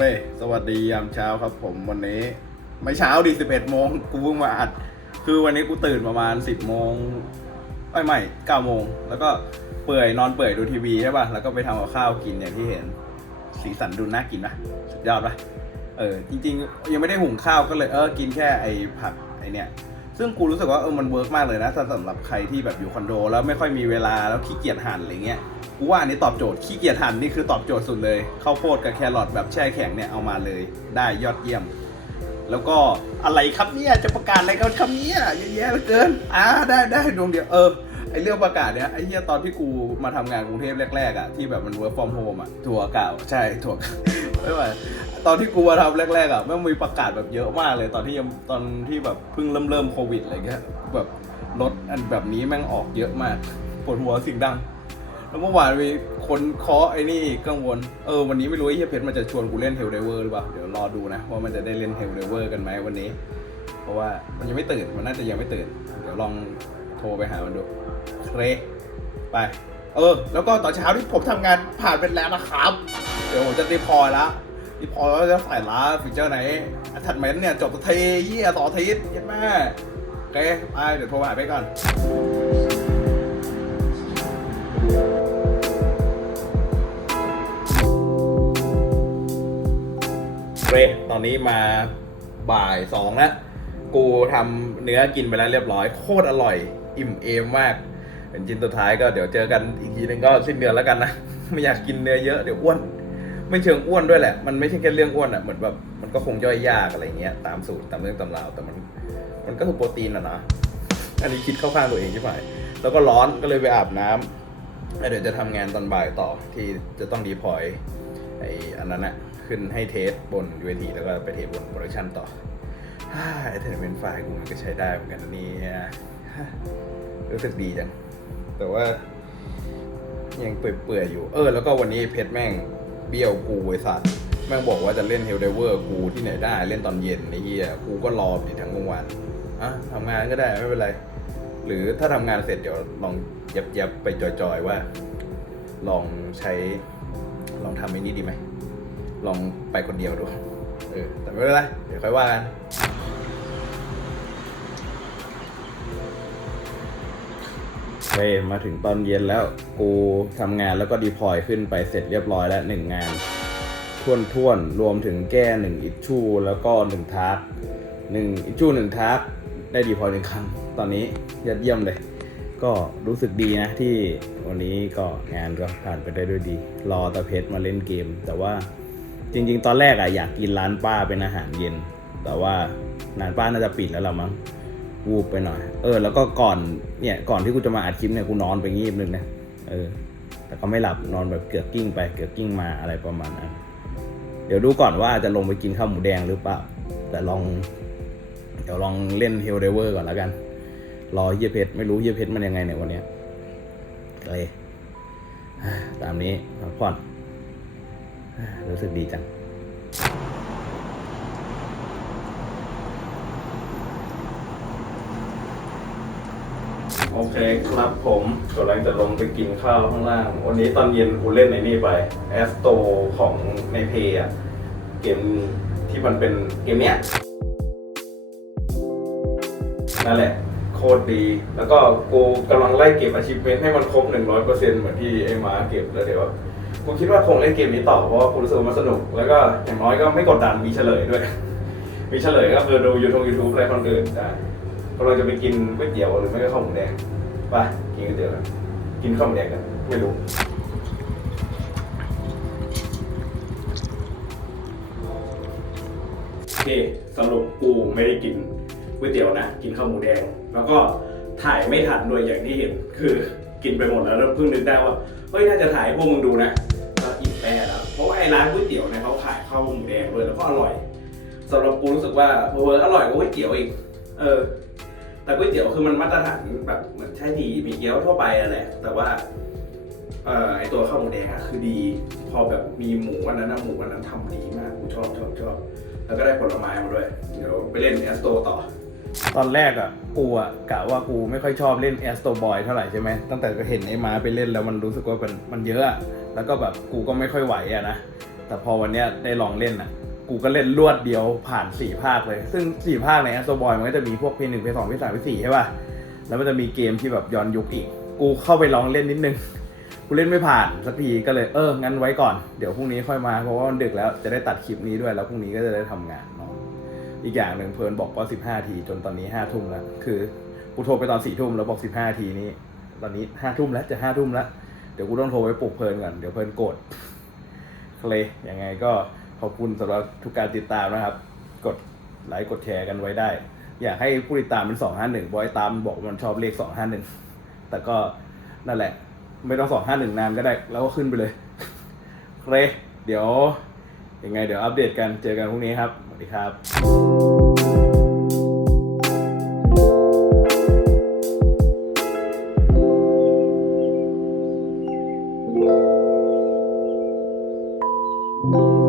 เป้สวัสดียามเช้าครับผมวันนี้ไม่เช้าดิบเอ็ดโมงกูเพิ่งมาอัด คือวันนี้กูตื่นประมาณสิบโมงไม่ไม่เก้าโมงแล้วก็เปื่อยนอนเปื่อยดูทีวีใช่ป่ะแล้วก็ไปทำกับข้าวกินอย่างที่เห็น สีสันดูน่ากินนะสุดยอดป่ะเออจริง ๆ ยังไม่ได้หุงข้าวก็เลยเออกินแค่ไอ้ผัดไอ้เนี่ย ซึ่งกูรู้สึกว่าเออมันเวิร์กมากเลยนะสำหรับใครที่แบบอยู่คอนโด แล้วไม่ค่อยมีเวลาแล้วขี้เกียจหั่นอะไรเงี้ยกูว่าอันนี้ตอบโจทย์ขี้เกียจหั่นนี่คือตอบโจทย์สุดเลยข้าวโพดกับแครอทแบบแช่แข็งเนี่ยเอามาเลยได้ยอดเยี่ยม แล้วก็อะไรครับเนี่ยจะประกาศอะไรกันครับเนี่ยเยอะแยะเหลือเกินอ่าได้ได้ดวงเดียวเออไอเรื่องประกาศเนี่ยไอเฮียตอนที่กูมาทำงานกรุงเทพแรกๆอะที่แบบมัน work from home อะถั่วเก่าใช่ถั่ว ไม่ไหวตอนที่กูมาทำแรกๆอะแม่งมีประกาศแบบเยอะมากเลย ตอนที่ยังตอนที่แบบเพิ่งเริ่มเริ่มโควิดอะไรเงี้ยแบบรถอันแบบนี้แม่งออกเยอะมากปวดหัวเสิ่งดัง แล้วเมื่อวานมีคนเคาะไอ้นี่กกังวลเออวันนี้ไม่รู้ไอ้เฮียเพชรมันจะชวนกูเล่นเฮลเดเวอร์หรือเปล่าเดี๋ยวรอดูนะว่ามันจะได้เล่นเฮลเดเวอร์กันไหมวันนี้ เพราะว่ามันยังไม่ตื่นมันน่าจะยังไม่ตื่น เดี๋ยวลองโทรไปหามันดูเครไป เออ แล้วก็ตอนเช้าที่ผมทำงานผ่านเป็นแล้วนะครับ เดี๋ยวผมจะรีพอร์ตละรีพอร์ตแล้วจะใส่ละฟีเจอร์ไหนอัตเมนต์เนี่ยจบทีเยี่ยต่อทีเยี่ยแม่โอเคไปเดี๋ยวโทรหาไปก่อนเรตอนนี้มาบ่ายสองแล้วกูทำเนื้อกินไปแล้วเรียบร้อยโคตรอร่อย อิ่มเอมมากเป็นชิ้นสุดท้ายก็เดี๋ยวเจอกันอีกทีนึงก็สิ้นเดือนแล้วกันนะ ไม่อยากกินเนื้อเยอะเดี๋ยวอ้วน ไม่เชิงอ้วนด้วยแหละ มันไม่ใช่แค่เรื่องอ้วนอะเหมือนแบบมันก็คงย่อยยากอะไรเงี้ยตามสูตรตามเรื่องตำราวแต่มัน มันก็คือโปรตีนอะนะอันนี้คิดเข้าข้างตัวเองใช่ไหมแล้วก็ร้อนก็เลยไปอาบน้ำแล้วเดี๋ยวจะทำงานตอนบ่ายต่อที่จะต้องดีพอยไออันนั้นอะขึ้นให้เทสบนเวทีแล้วก็ไปเทสบนโปรดักชันต่อไอเทนเมนไฟกูมันก็ใช้ได้เหมือนกันนี่รู้สึกดีจังแต่ว่ายังเปื่อยๆอยู่ เออ แล้วก็วันนี้เพชรแม่ง เบี้ยวกูไอ้สัตว์แม่งบอกว่าจะเล่นเฮลเดเวอร์กูที่ไหนได้เล่นตอนเย็นไอ้เหี้ยกูก็รอไปทั้งกลางวันอะทำงานก็ได้ไม่เป็นไร หรือถ้าทำงานเสร็จเดี๋ยวลองยับยับไปจอยๆว่า ลองใช้ ลองทำไอ้นี้ดีไหมลองไปคนเดียวดูเออแต่ไม่เป็นไรเดี๋ยวค่อยว่ากัน เฮ้ยมาถึงตอนเย็นแล้วกูทำงานแล้วก็ดีพอยขึ้นไปเสร็จเรียบร้อยแล้วหนึ่งงานท่วนท่วนรวมถึงแก้หนึ่งอิชชูแล้วก็หนึ่งทาร์กหนึ่งอิชชูหนึ่งทาร์กได้ดีพอยหนึ่งครั้งตอนนี้ยอดเยี่ยมเลย ก็รู้สึกดีนะที่วันนี้ก็งานก็ผ่านไปได้ด้วยดี รอตะเพชรมาเล่นเกม แต่ว่าจริง ๆ ตอนแรกอะอยากกินร้านป้าเป็นอาหารเย็น แต่ว่าร้านป้าน่าจะปิดแล้วละมั้ง วูบไปหน่อย เออ แล้วก็ก่อนเนี่ยก่อนที่กูจะมาอัดคลิปเนี่ยกูนอนไปงีบนึงนะเออ แต่ก็ไม่หลับนอนแบบเกือกกิ้งไปเกือกกิ้งมาอะไรประมาณนั้นเดี๋ยวดูก่อนว่าจะลงไปกินข้าวหมูแดงหรือเปล่าแต่ลอง เดี๋ยวลองเล่นเฮลเดเวอร์ก่อนแล้วกัน รอเฮียเพชรไม่รู้เฮียเพชรมันยังไงเนี่ยวันเนี้ยเลยตามนี้พักผ่อนรู้สึกดีจัง โอเคครับผมกำลังจะลงไปกินข้าวข้างล่าง วันนี้ตอนเย็นกูเล่นในนี่ไปแอสโตของในเพย์อะเกมที่มันเป็นเกมเนี้ยนั่นแหละ โคตรดี แล้วก็กูกำลังไล่เก็บอาชีพเมนให้มันครบ 100%เหมือนที่ไอ้มาเก็บแล้วเดี๋ยวกูคิดว่าคงเล่นเกมนี้ต่อเพราะว่ากูรู้สึกว่ามันสนุก แล้วก็อย่างน้อยก็ไม่กดดันมีเฉลยด้วย มีเฉลยก็คือดูยูทูบยูทูบอะไรคนอื่นได้ กำลังจะไปกินก๋วยเตี๋ยวหรือไม่ก็ข้าวหมูแดงไปกินก๋วยเตี๋ยวกันกินข้าวหมูแดงกันไม่รู้โอเคสรุปกูไม่ได้กินก๋วยเตี๋ยวนะ กินข้าวหมูแดง แล้วก็ถ่ายไม่ทันด้วยอย่างที่เห็น คือกินไปหมดแล้วแล้วเพิ่งนึกได้ว่าเฮ้ยน่าจะถ่ายให้พวกมึงดูนะก็อิ่มแปรแล้วเพราะว่าไอ้ร้านก๋วยเตี๋ยวเนี่ยเขาขายข้าวหมูแดงด้วยแล้วก็อร่อยสำหรับกูรู้สึกว่าเพออร่อยกว่าก๋วยเตี๋ยวอีกเออ แต่ก๋วยเตี๋ยวคือมันมาตรฐานแบบเหมือนใช่ดีมีเกี๊ยวทั่วไปนั่นแหละ แต่ว่าเอ่อไอตัวข้าวหมูแดงอะคือดี พอแบบมีหมูวันนั้นนะหมูวันนั้นทำดีมากกูชอบชอบชอบแล้วก็ได้ผลไม้มาด้วย เดี๋ยวไปเล่นแอสโตต่อ ตอนแรกอะกูอะกะว่ากูไม่ค่อยชอบเล่นแอสโตบอยเท่าไหร่ใช่ไหมตั้งแต่ก็เห็นไอ้ม้าไปเล่นแล้วมันรู้สึกว่ามันมันเยอะอะแล้วก็แบบกูก็ไม่ค่อยไหวอะนะแต่พอวันเนี้ยได้ลองเล่นอะ กูก็เล่นรวดเดียวผ่านสี่ภาคเลย ซึ่งสี่ภาคในแอสโซบอยมันก็จะมีพวกเพย์หนึ่งเพย์สองเพย์สามเพย์สี่ใช่ป่ะ แล้วมันจะมีเกมที่แบบย้อนยุคอีก กูเข้าไปลองเล่นนิดนึง กูเล่นไม่ผ่านสักทีก็เลยเออ งั้นไว้ก่อน เดี๋ยวพรุ่งนี้ค่อยมา เพราะว่ามันดึกแล้วจะได้ตัดคลิปนี้ด้วย แล้วพรุ่งนี้ก็จะได้ทำงานเนาะอีกอย่างหนึ่งเพลินบอกว่าสิบห้าทีจนตอนนี้ห้าทุ่มแล้ว คือกูโทรไปตอนสี่ทุ่มแล้วบอกสิบห้าทีนี้ ตอนนี้ห้าทุ่มแล้วจะห้าทุ่มแล้ว เดี๋ยวกูต้องโทรไปปลุกเพลินก่อน เดี๋ยวเพลินโกรธเลยยังไงก็ ขอบคุณสำหรับทุกการติดตามนะครับ กดไลค์กดแชร์กันไว้ได้ อยากให้ผู้ติดตามเป็นสองห้าหนึ่งบอยตามบอกว่ามันชอบเลขสองห้าหนึ่งแต่ก็นั่นแหละ ไม่ต้องสองห้าหนึ่งนานก็ได้ แล้วก็ขึ้นไปเลยเคเดี๋ยวยังไงเดี๋ยวอัปเดตกันเจอกันพรุ่งนี้ครับ สวัสดีครับ Thank